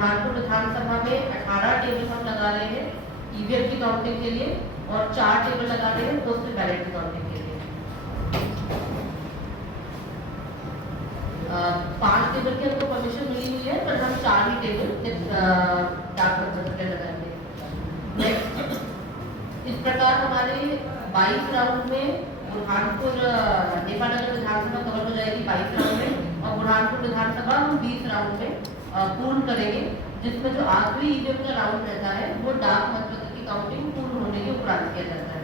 बुरहानपुर विधानसभा में 18 टेबल हम लगा रहे हैं ईवीएम की काउंटिंग के लिए और 4 टेबल लगा रहे हैं पोस्टल बैलेट की काउंटिंग के लिए। 5 टेबल की हमको परमिशन मिली हुई है, पर हम 4 ही टेबल डाक मतपत्र के लगाएंगे। नेक्स्ट, इस प्रकार हमारे 22 राउंड में बुरहानपुर नेपानगर विधानसभा कवर हो जाएगी 22 राउंड में, और बुरहानपुर विधानसभा हम 20 राउंड में पूर्ण करेंगे, जिसमें जो आखिरी ईवीएम का राउंड रहता है वो डाक मतपत्र की काउंटिंग पूर्ण होने के उपरांत किया जाता है।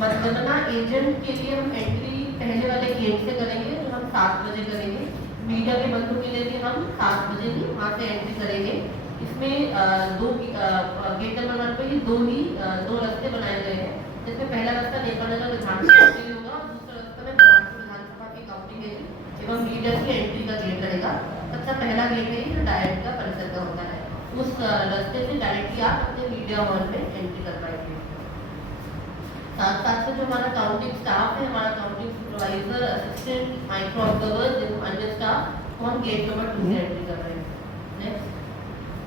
मतगणना एजेंट के लिए हम एंट्री पहले वाले गेट से करेंगे, जो हम 7 बजे करेंगे। मीडिया के बंधु के लिए भी हम 7 बजे ही वहाँ से एंट्री करेंगे। इसमें गेट नंबर 1 पे ही दो रास्ते बनाए गए हैं, जिसमें पहला रास्ता नेपानगर विधानसभा के लिए होगा और दूसरा रास्ता में बुरहानपुर विधानसभा के काउंटिंग एजेंट एवं मीडिया की एंट्री का गेट रहेगा। सबसे पहला गेट है जो डायरेक्ट का परिसर का होता है, उस रास्ते से डायरेक्टली आप अपने मीडिया हॉल में एंट्री कर पाएंगे। साथ साथ से जो हमारा काउंटिंग स्टाफ है, हमारा counting supervisor, assistant, micro observer एवं अन्य स्टाफ को हम गेट नंबर 2 से एंट्री कर रहे हैं। नेक्स्ट,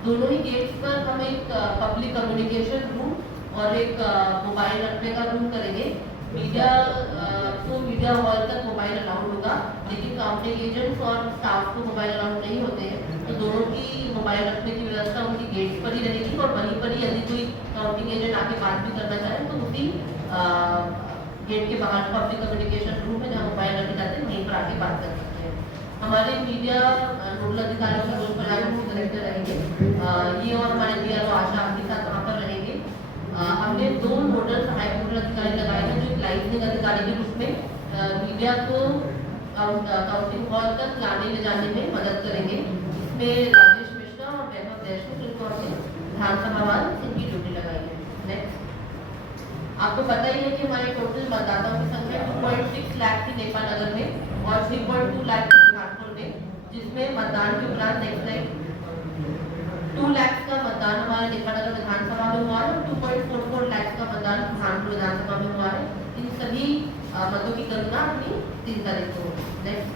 दोनों ही गेट्स पर हम एक पब्लिक कम्युनिकेशन रूम और एक मोबाइल रखने का रूम करेंगे। मीडिया को मीडिया हॉल तक मोबाइल अलाउड होगा, लेकिन काउंटिंग एजेंट्स और स्टाफ को मोबाइल अलाउड नहीं होते हैं, तो दोनों की मोबाइल रखने की व्यवस्था उनकी गेट पर ही रहेगी। और वहीं पर ही यदि कोई काउंटिंग एजेंट आके बात भी करना चाहे तो उसी गेट के बाहर पब्लिक कम्युनिकेशन रूम है जहाँ मोबाइल रखे जाते हैं, वहीं पर आके बात कर सकते हैं। हमारे मीडिया नोडल अधिकारियों के रोल पर डायरेक्टर रहेंगे, ये और हमारे डीआरओ आशा के साथ वहाँ पर रहेंगे। हमने 2 नोडल सहायक नोडल अधिकारी लगाए हैं, जो लाइजनिंग अधिकारी के रूप में मीडिया को काउंटिंग हॉल तक लाने ले जाने में मदद करेंगे। इसमें राजेश मिश्रा और वैभव देशमुख, जिनको हमने विधानसभावार इनकी ड्यूटी लगाई है। नेक्स्ट, आपको पता ही है कि हमारे टोटल मतदाताओं की संख्या 2.6 लाख थी नेपानगर में और 3.2 लाख थी बुरहानपुर में, जिसमें मतदान के उपरांत नेक्स्ट 2 लाख का मतदान हमारे नेपानगर विधानसभा में हुआ है और 2.44 लाख का मतदान बुरहानपुर विधानसभा में हुआ है। इन सभी मतों की गणना अपनी 3 तारीख को होगी। नेक्स्ट,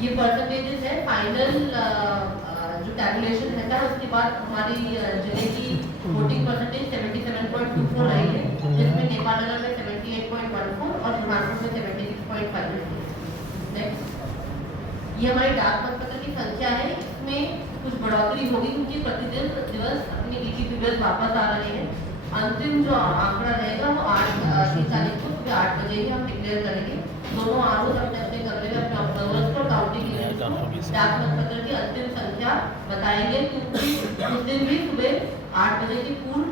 ये परसेंटेजेस है फाइनल जो कैलकुलेशन रहता है, उसके बाद हमारी जिले की वोटिंग परसेंटेज 77.24 आई है, जिसमें नेपानगर में 78.14 और बुरहानपुर में 76.5 है। नेक्स्ट, ये हमारी डाक मतपत्र की संख्या है, इसमें कुछ बढ़ोतरी होगी क्योंकि प्रतिदिन दिवस अपनी ईटी पीरियड वापस आ रहे हैं। अंतिम जो आंकड़ा रहेगा वो 8 तारीख को सुबह 8 बजे ही हम डिक्लेयर करेंगे। दोनों आरोप अपने अपने कमरे में अपने ऑब्जर्वर्स को काउंटिंग एजेंट्स को डाक मतपत्र की अंतिम संख्या बताएंगे, क्योंकि उस दिन भी सुबह 8 बजे की पूर्व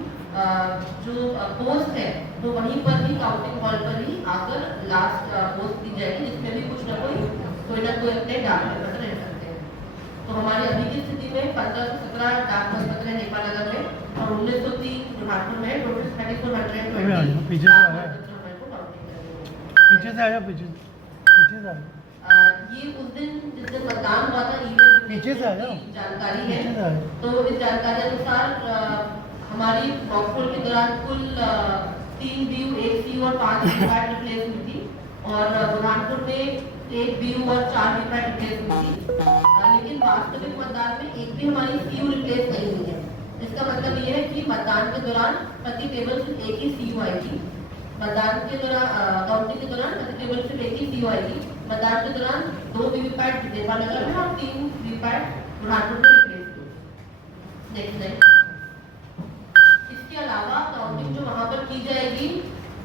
जो पोस्ट है तो वहीं पर ही काउंटिंग हॉल पर ही आकर लास्ट पोस्ट दी जाएगी, जिसमें भी कुछ ना कोई अपने डाक मतपत्र रह सकते हैं। तो हमारी अभी की स्थिति में 15 से 17 डाक मतपत्र है नेपानगर में और 1903 बुरहानपुर में टोटल 3420 पीछे से आया ये उस दिन जिस दिन मतदान हुआ था पीछे से आया जानकारी है। तो इस जानकारी अनुसार हमारी मॉकपोल के दौरान कुल 3 बीयू 1 सी और 5 वीपैट रिप्लेस हुई थी और बुरहानपुर में 1 बीयू और 4 वीपैट रिप्लेस हुई थी, लेकिन वास्तविक मतदान में एक भी हमारी सीयू रिप्लेस नहीं हुई है। इसका मतलब ये है कि मतदान के दौरान प्रति टेबल सिर्फ एक ही सीयू आएगी। मतदान के दौरान काउंटिंग के दौरान प्रति टेबल सिर्फ एक ही सीयू आएगी। मतदान के दौरान 2 वीवीपैट नेपानगर में और 3 वीवीपैट बुरहानपुर में रिप्लेस हुई। नेक्स्ट, इसके अलावा काउंटिंग जो वहाँ पर की जाएगी,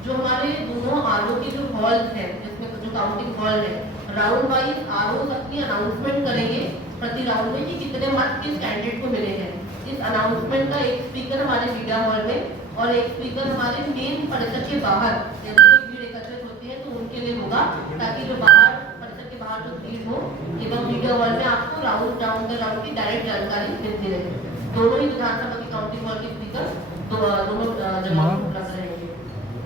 जो हमारे दोनों आरओ के जो हॉल्स हैं, जिसमें जो काउंटिंग हॉल है, राउंड वाइज आरओ अपनी अनाउंसमेंट करेंगे प्रति राउंड में कि कितने मत किस कैंडिडेट को मिले हैं। इस अनाउंसमेंट का एक स्पीकर हमारे मीडिया हॉल में और एक स्पीकर हमारे मेन परिसर के बाहर, यदि कोई भीड़ एकत्रित होती है तो उनके लिए होगा, ताकि जो बाहर परिसर के बाहर जो भीड़ हो एवं मीडिया हॉल में आपको राउंड राउंड की डायरेक्ट जानकारी मिलती रहे। दोनों ही विधानसभा की काउंटिंग हॉल के स्पीकर दोनों जगहों पर उपलब्ध रहेंगे।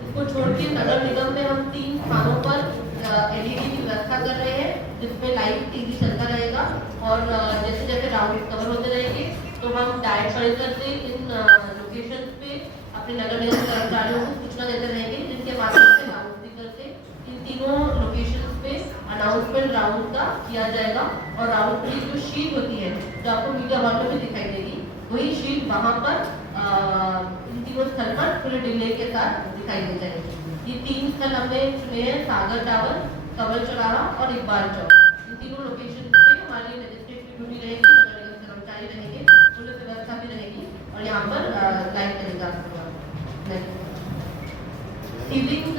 इसको छोड़ के नगर निगम में हम 3 स्थानों पर एलईडी की व्यवस्था कर रहे हैं, जिसमें लाइव टीवी चलता रहेगा और जैसे जैसे राउंड कवर होते रहेंगे तो हम डायरेक्ट परिसर से इन लोकेशन पे अपने नगर निगम कर्मचारियों को सूचना देते रहेंगे, जिनके माध्यम से लाउड स्पीकर से इन तीनों लोकेशन पे अनाउंसमेंट राउंड का किया जाएगा और राउंड की जो शीट होती है जो आपको मीडिया हॉल में भी दिखाई देगी, वही शीट वहां पर इन तीनों स्थल पर पूरे डिले के साथ दिखाई दे जाएगी। ये 3 स्थल हमने चुने हैं, सागर टावर, कंवल चौराहा और इकबाल चौक। इन तीनों लोकेशन पे हमारी मजिस्ट्रेट की ड्यूटी रहेगी, नगर निगम कर्मचारी रहेंगे, पुलिस व्यवस्था भी रहेगी और यहाँ पर लाइव टेलीकास्ट होगा। सीलिंग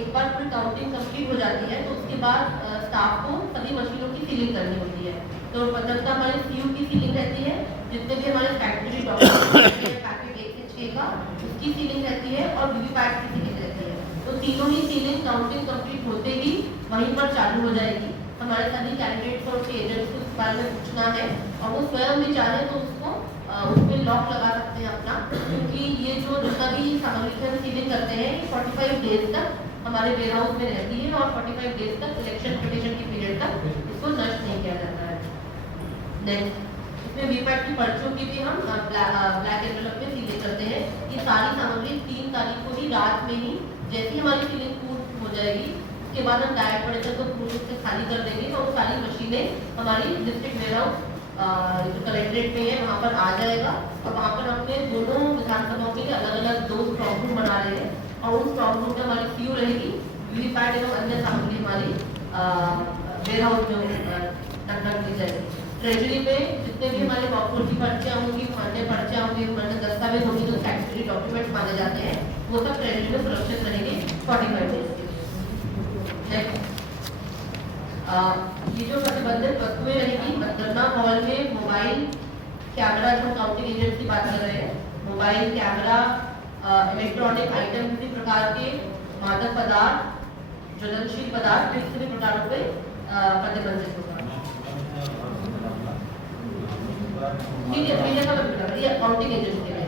एक बार फिर काउंटिंग कंप्लीट हो जाती है तो उसके बाद स्टाफ को सभी मशीनों की सीलिंग करनी होती है। तो मतलब का हमारे सीयू की सीलिंग रहती है, जितने भी हमारे फैक्ट्री डॉक्यूमेंट पैकेट 1 से 6 का उसकी सीलिंग रहती है और वीवीपैट की सीलिंग रहती है। तो तीनों ही सीलिंग काउंटिंग कंप्लीट होते ही वहीं पर चालू हो जाएगी। हमारे सभी कैंडिडेट्स और उनके एजेंट्स को इस बारे में पूछना है और वो स्वयं भी चाहे तो उसको उसमें लॉक लगा सकते हैं अपना, क्योंकि ये जो जितना भी सामग्री से हम सीलिंग करते हैं ये 45 डेज तक हमारे वेयर हाउस में रहती है और 45 डेज तक इलेक्शन पिटिशन की पीरियड तक इसको नष्ट नहीं किया जाता है। नेक्स्ट, इसमें वीपैट की पर्चियों की भी हम ब्लैक एनवेलप में सीलिंग करते हैं। ये सारी सामग्री 3 तारीख को ही रात में ही जैसी हमारी सीलिंग पूर्ण हो जाएगी उसके बाद हम डायरेक्ट पड़ेगा तो पूर्ण से खाली कर देंगे और सारी मशीनें हमारी डिस्ट्रिक्ट वेयर हाउस जो कलेक्ट्रेट में है वहाँ पर आ जाएगा और वहाँ पर हमने दोनों विधानसभाओं के लिए अलग अलग 2 स्ट्रॉन्ग रूम बना रहे हैं और उन स्ट्रॉन्ग रूम में हमारी सीयू रहेगी, वीवीपैट एवं अन्य सामग्री हमारी वेयर हाउस में रख दी जाएगी। ट्रेजरी में जितने भी हमारे वर्कफोर्स की पर्चियाँ होंगी, अन्य पर्चियाँ होंगी, अन्य दस्तावेज होंगे जो स्टैट्यूटरी डॉक्यूमेंट्स माने जाते हैं वो सब ट्रेजरी में सुरक्षित रहेंगे 45 डेज के लिए। ये जो प्रतिबंधित वस्तुएं रहेगी मतगणना हॉल में मोबाइल कैमरा, जो काउंटिंग एजेंट की बात कर रहे हैं, मोबाइल कैमरा, इलेक्ट्रॉनिक आइटम, किसी प्रकार के मादक पदार्थ, ज्वलनशील पदार्थ किसी भी प्रकारों पे प्रतिबंधित होगा। ठीक है, मीडिया का मतलब ये काउंटिंग एजेंट के लिए।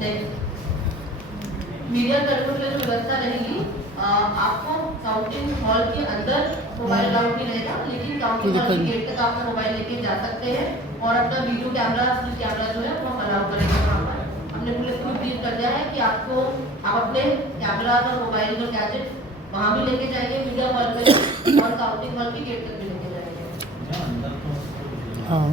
नेक्स्ट, मीडिया कर्मियों के लिए जो व्यवस्था रहेगी, आपको काउंटिंग हॉल के अंदर मोबाइल अलाउड नहीं रहेगा, लेकिन काउंटिंग हॉल के गेट तक आप मोबाइल लेके जा सकते हैं और अपना वीडियो कैमरा जो है वो हम अलाउ करेंगे। वहाँ पर हमने पुलिस को ब्रीफ कर दिया है कि आपको आप अपने कैमरा और मोबाइल और गैजेट वहाँ भी लेके जाएंगे मीडिया हॉल में और काउंटिंग हॉल के गेट तक भी लेके जाएंगे। हाँ,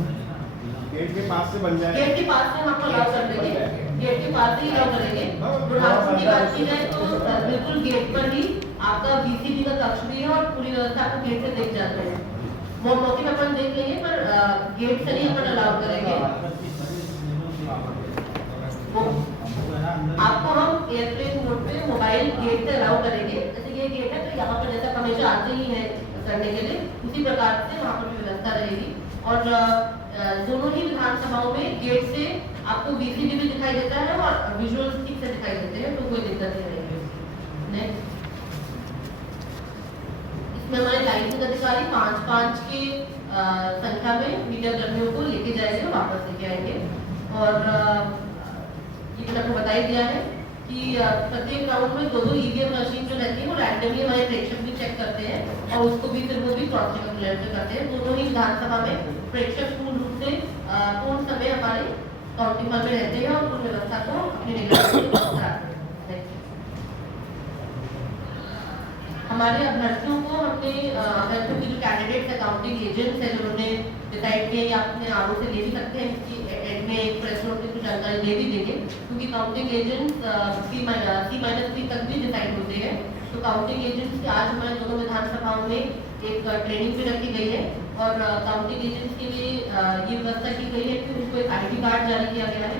गेट के पास से बन जाए, गेट के पास से हम आपको अलाउ कर देंगे, गेट के पास ही अलाउ करेंगे। बुढ़ापे की बात की जाए तो बिल्कुल गेट पर ही आपका वीसीडी का कक्ष भी है और पूरी व्यवस्था आपको गेट से देख जाते हैं। वो मौके पर अपन देख लेंगे पर गेट से नहीं अपन अलाउ करेंगे। आपको हम एयरप्लेन मोड पे मोबाइल गेट से अलाउ करेंगे। जैसे ये गेट है तो यहाँ पर जैसा हमेशा आते ही है करने के लिए, उसी प्रकार से वहाँ पर भी व्यवस्था रहेगी। और दोनों ही विधानसभाओं में गेट से आपको वीसीडी भी दिखाई देता है और विजुअल्स ठीक से दिखाई देते हैं, तो कोई दिक्कत नहीं रहेगी। नेक्स्ट, इसमें हमारे लाइसेंस अधिकारी 5-5 की संख्या में मीडिया कर्मियों को लेके जाएंगे, वापस लेके आएंगे। और ये मैंने आपको बता ही दिया है कि प्रत्येक राउंड में 2-2 ईवीएम मशीन जो रहती है वो रैंडमली हमारे प्रेक्षक भी चेक करते हैं और उसको भी फिर वो भी क्रॉस चेक करते हैं। दोनों ही विधानसभा में प्रेक्षक पूर्ण रूप से पूर्ण समय हमारे काउंटिंग हॉल में रहते हैं और पूर्ण व्यवस्था को अपनी निगरानी में कराते हैं। हमारे अभ्यर्थियों को हमने अभ्यर्थियों की जो कैंडिडेट्स है, काउंटिंग एजेंट्स है, जिन्होंने डिसाइड किया या अपने आरों से ले भी सकते हैं, इसकी एड में एक प्रेस नोट में कुछ जानकारी दे भी देंगे, क्योंकि काउंटिंग एजेंट्स C-3 तक भी डिसाइड होते हैं। तो काउंटिंग एजेंट्स की आज हमारे दोनों विधानसभाओं में एक ट्रेनिंग भी रखी गई है और काउंटिंग एजेंट्स के लिए ये व्यवस्था की गई है कि उनको एक ID कार्ड जारी किया गया है।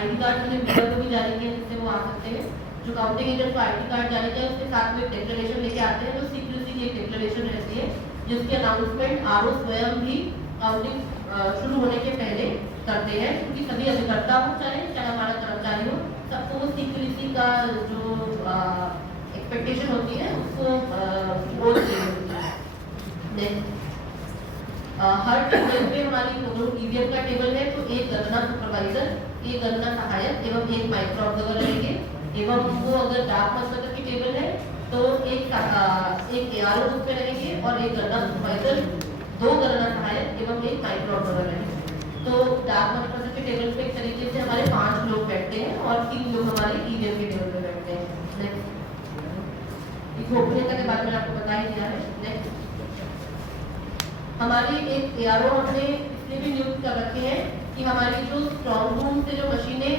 ID कार्ड हमने मीडिया को भी जारी किया जिससे वो आ सकते हैं। जो काउंटिंग एजेंट को ID कार्ड जारी किया उसके साथ में एक डिक्लेरेशन लेके आते हैं, जो सीक्रेसी की एक डिक्लेरेशन रहती है, जिसकी अनाउंसमेंट RO स्वयं भी काउंटिंग शुरू होने के पहले करते हैं, क्योंकि सभी अभिकर्ता हो चाहे हमारा कर्मचारी हो, सबको वो सीक्रेसी का जो एक्सपेक्टेशन होती है उसको बोल देते हैं। हर टेबल पे हमारी ईवीएम का टेबल है तो एक गणना सुपरवाइजर, एक गणना सहायक एवं एक माइक्रो ऑब्जर्वर रहेंगे। एवं वो अगर डाक मतपत्र की टेबल है तो एक ARO ग्रुप में रहेंगे और एक गणना सुपरवाइजर, 2 गणना सहायक एवं एक माइक्रो ऑब्जर्वर रहेंगे। तो डाक मतपत्र के टेबल पे एक तरीके से हमारे 5 लोग बैठते हैं और 3 लोग हमारे ईवीएम के टेबल पे बैठते हैं। गोपनीयता के बारे में आपको बता ही दिया है। नेक्स्ट, हमारी एक एआरओ हमने इसलिए भी नियुक्त कर रखे हैं कि हमारी जो स्ट्रॉन्ग रूम से जो मशीनें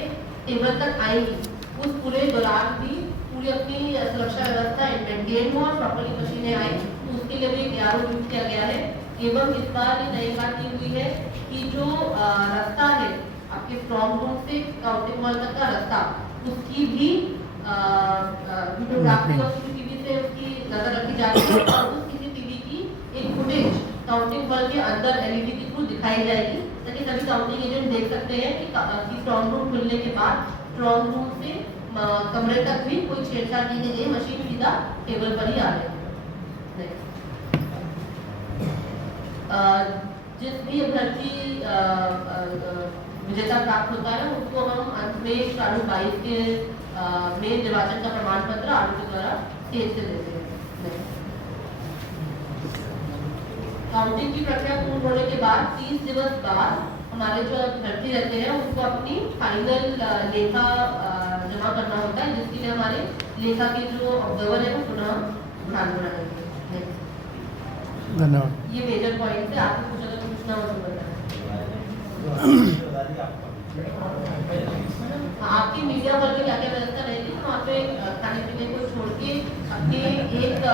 टेबल तक आएंगी उस पूरे दौरान भी पूरी अपनी सुरक्षा व्यवस्था मेंटेन हो और प्रॉपर्ली मशीनें आए, तो उसके लिए भी एक एआरओ नियुक्त किया गया है। एवं इस बार नई बात ये हुई है कि जो रास्ता है आपके स्ट्रॉन्ग रूम से काउंटिंग हॉल तक का रास्ता, उसकी भी वीडियोग्राफी और सीसीटीवी से उसकी नजर रखी जा रही है और उस सीसीटीवी की एक फुटेज काउंटिंग हॉल के अंदर एलईडी के थ्रू दिखाई जाएगी, ताकि सभी काउंटिंग एजेंट देख सकते हैं कि स्ट्रॉन्ग रूम खुलने के बाद स्ट्रॉन्ग रूम से कमरे तक भी कोई छेड़छाड़ की नहीं गई, मशीन सीधा टेबल पर ही आ रही है। जिस भी अभ्यर्थी विजेता प्राप्त होता है उसको हम अंत में प्रारूप 22 के में निर्वाचन का प्रमाण पत्र आयोग के द्वारा स्टेज से देते हैं। काउंटिंग की प्रक्रिया पूर्ण होने के बाद 30 दिवस बाद हमारे जो अभ्यर्थी रहते हैं उनको अपनी फाइनल लेखा जमा करना होता है, जिसके लिए हमारे लेखा के जो ऑब्जर्वर है वो पुनः ध्यान बनाएंगे। धन्यवाद। ये मेजर पॉइंट है, आपको कुछ अगर पूछना हो तो बताएं। आपकी मीडिया हॉल में क्या क्या व्यवस्था रहेगी, तो वहाँ पे खाने पीने को छोड़ के अपने एक अपना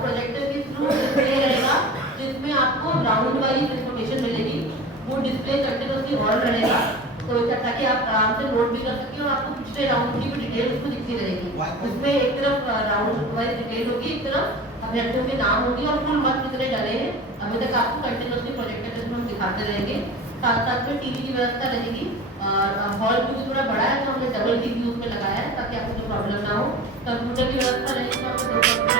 प्रोजेक्टर के थ्रू डिस्प्ले रहेगा, जिसमें आपको राउंड वाइज इंफॉर्मेशन मिलेगी। वो डिस्प्ले कंटिन्यूसली ऑन रहेगा, तो ताकि आप आराम से नोट भी कर सकें और आपको पिछले राउंड की भी डिटेल उसको दिखती रहेगी। उसमें एक तरफ राउंड वाइज डिटेल होगी, एक तरफ अभ्यर्थियों के नाम होगी और कुल मत कितने डले हैं अभी तक आपको कंटिन्यूसली प्रोजेक्टर के थ्रू दिखाते रहेंगे। साथ साथ में टीवी की व्यवस्था रहेगी और हॉल भी थोड़ा बड़ा है तो हमने डबल टीवी उसमें लगाया है ताकि आपको कोई प्रॉब्लम ना हो। कंप्यूटर की व्यवस्था रहेगी तो आपको 2 कंप्यूटर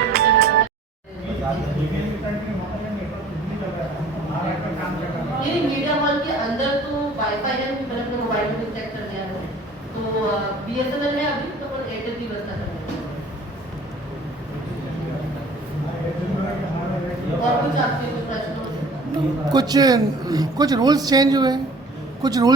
ये मीडिया हॉल के अंदर तो वाईफाई है, मैंने अपने मोबाइल में चेक कर लिया है, तो बीएसएनएल है अभी तो एयरटेल की व्यवस्था कर और कुछ आपके कुछ प्रश्न? कुछ रूल्स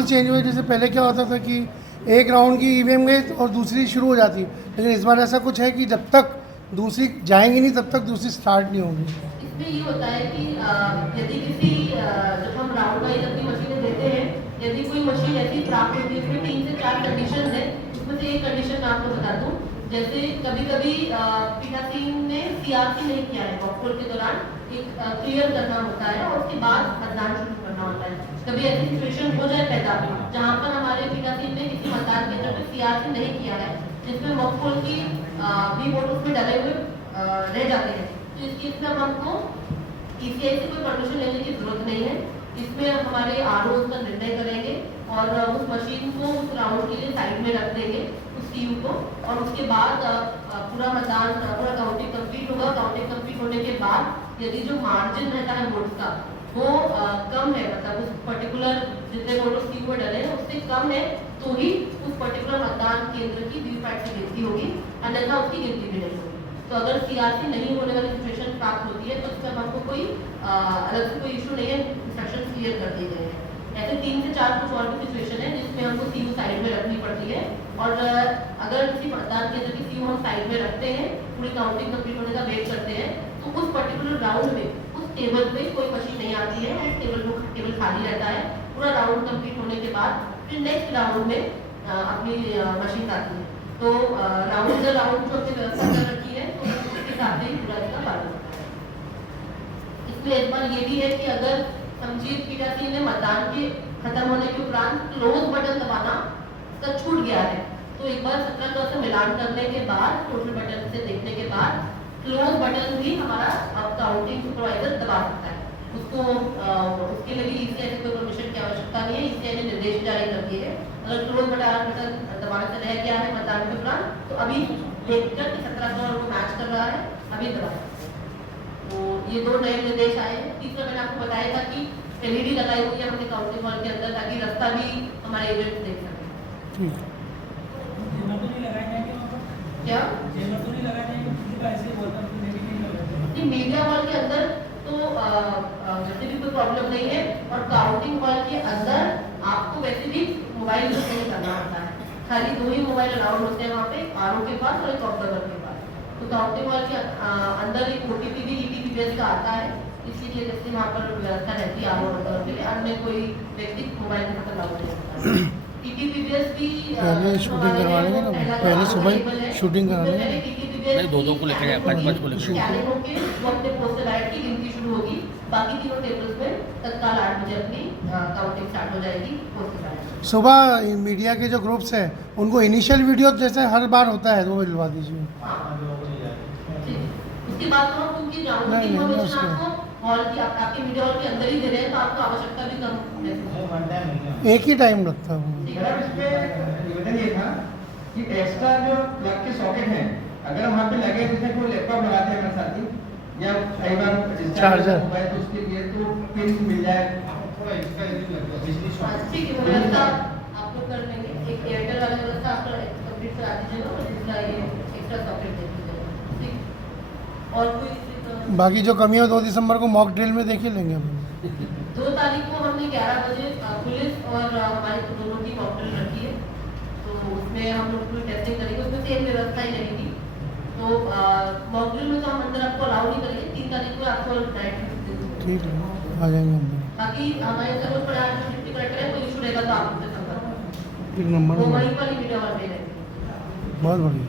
चेंज हुए जैसे पहले क्या होता था कि एक राउंड की ईवीएम गई और दूसरी शुरू हो जाती, लेकिन इस बार ऐसा कुछ है कि जब तक दूसरी जाएंगी नहीं तब तक दूसरी स्टार्ट नहीं होगी। इसमें ये होता है कि यदि किसी जब हम राउंड वाइज अपनी मशीनें देते हैं, यदि कोई मशीन ऐसी प्राप्त होती है इसमें 3 से 4 कंडीशन है, उसमें से एक कंडीशन मैं आपको बता दूं, जैसे कभी कभी पीठासीन ने सीआरसी नहीं किया है, वॉकपोल के दौरान एक क्लियर करना होता है और उसके बाद मतदान शुरू करना होता है। कभी ऐसी सिचुएशन हो जाए पैदा जहाँ पर हमारे पीठासीन ने किसी मतदान केंद्र पर सीआरसी नहीं किया है, जिसमें वॉकपोल की भी वोट उसमें डले हुए रह जाते हैं, तो इस केस में हमको ईसीआई से कोई परमिशन लेने की जरूरत नहीं है। इसमें हमारे आरओ उस पर निर्णय करेंगे और उस मशीन को उस राउंड के लिए साइड में रख देंगे उस टीम को, और उसके बाद पूरा मतदान पूरा काउंटिंग कंप्लीट होगा। काउंटिंग कंप्लीट होने के बाद यदि जो मार्जिन रहता है वोट्स का वो कम है, मतलब उस पर्टिकुलर जितने वोट उस टीम में डले हैं उससे कम है, तो ही उस पर्टिकुलर मतदान केंद्र की वीवीपैट की गिनती होगी, अन्यथा उसकी गिनती भी नहीं होगी। तो अगर सीआरसी नहीं होने वाली सिचुएशन प्राप्त होती है तो उसमें हमको कोई अलग से कोई इशू नहीं है, इंस्ट्रक्शन क्लियर कर दिए गए हैं। ऐसे 3 से 4 कुछ और भी सिचुएशन है जिसमें हमको सीयू साइड में रखनी पड़ती है, और अगर किसी मतदान केंद्र की सीयू हम साइड में रखते हैं, पूरी काउंटिंग कंप्लीट होने का वेट करते हैं, तो उस पर्टिकुलर राउंड में उस टेबल पे कोई मशीन नहीं आती है और टेबल खाली रहता है। पूरा राउंड कंप्लीट होने के बाद फिर नेक्स्ट राउंड में अपनी मशीन आती है, तो राउंड जो हमने व्यवस्था कर रखी है तो उसके हिसाब से ही पूरा इसका पालन होता है। इसमें एक बार ये भी है कि अगर समझिए पीठासीन ने मतदान के खत्म होने के उपरांत क्लोज बटन दबाना उसका छूट गया है, तो एक बार 17 से मिलान करने के बाद टोटल बटन से देखने के बाद क्लोज बटन भी हमारा काउंटिंग सुपरवाइजर दबा सकता है। उसको उसके लिए भी ईसीआई से कोई परमिशन की आवश्यकता नहीं है, ईसीआई ने निर्देश जारी कर दिए हैं। अगर क्लोज बटन दबाना से रह गया है मतदान के उपरांत तो अभी देखकर कि 17 और वो मैच कर रहा है अभी दबाए। तो ये 2 नए निर्देश आए हैं। तीसरा मैंने आपको बताया था कि एलईडी लगाई हुई है हमने काउंटिंग हॉल के अंदर ताकि रास्ता भी हमारे एजेंट देख सकें। क्या मीडिया हॉल के अंदर तो वैसे भी कोई प्रॉब्लम नहीं है, और काउंटिंग हॉल के अंदर आपको वैसे भी मोबाइल यूज नहीं करना होता है, खाली 2 ही मोबाइल अलाउड होते हैं वहाँ पे, आरओ के पास और एक ऑब्जर्वर के पास। तो काउंटिंग हॉल के अंदर एक ओटीपी भी ईटीपीबीएस का आता है, इसीलिए जैसे वहाँ पर व्यवस्था रहती है आम वोटरों के लिए, अन्य कोई व्यक्ति मोबाइल नंबर अलाउ नहीं होता है। ईटीपीबीएस भी पहले शूटिंग करवा लेंगे ना, पहले सुबह ही शूटिंग करा लेंगे। नहीं, दो को लेकर गया, 5 को लेकर गया। स्कैनिंग होके वो अपने पोस्टल बैलेट की गिनती शुरू होगी, बाकी तीनों टेबल्स में तत्काल 8 बजे अपनी काउंटिंग स्टार्ट हो जाएगी पोस्टल बैलेट। सुबह मीडिया के जो ग्रुप्स हैं उनको इनिशियल वीडियो जैसे हर बार होता है वो दिलवा दीजिए। उसके बाद तो हम क्योंकि राउंड की इन्फॉर्मेशन आपको हॉल की आपके मीडिया हॉल के अंदर ही दे रहे हैं, तो आपको आवश्यकता भी कम है। एक ही टाइम लगता है वो। मैडम इस पे निवेदन ये था कि एक्स्ट्रा जो प्लग के सॉकेट हैं, अगर वहाँ पे लगे जिसमें कोई लैपटॉप लगाते हैं हमारे साथी या कई बार चार्जर मोबाइल, तो उसके लिए तो पिन मिल जाए थोड़ा एक्स्ट्रा बिजली ठीक है, वो व्यवस्था आप लोग कर लेंगे। एक एयरटेल वाला व्यवस्था आप कंप्लीट करा दीजिएगा और दूसरा ये एक्स्ट्रा सॉकेट दे दीजिएगा, ठीक। और कोई बाकी जो कमी है 2 दिसंबर को मॉक ड्रिल में देख ही लेंगे हम। 2 तारीख को हमने 11 बजे पुलिस और हमारी दोनों की मॉकड्रिल रखी है, तो उसमें हम लोग पूरी टेस्टिंग करेंगे, उसमें सेम व्यवस्था ही रहेगी। तो मॉकड्रिल में तो हम अंदर आपको अलाउ नहीं करेंगे, 3 तारीख को आपको डायरेक्ट ठीक है, आ जाएंगे हम। बाकी हमारे सरोज पर आज जो डिप्टी कलेक्टर है, कोई इशू रहेगा तो आप उनसे संपर्क करें। एक नंबर वो वहीं पर ही वीडियो में रहेंगे। बहुत बढ़िया।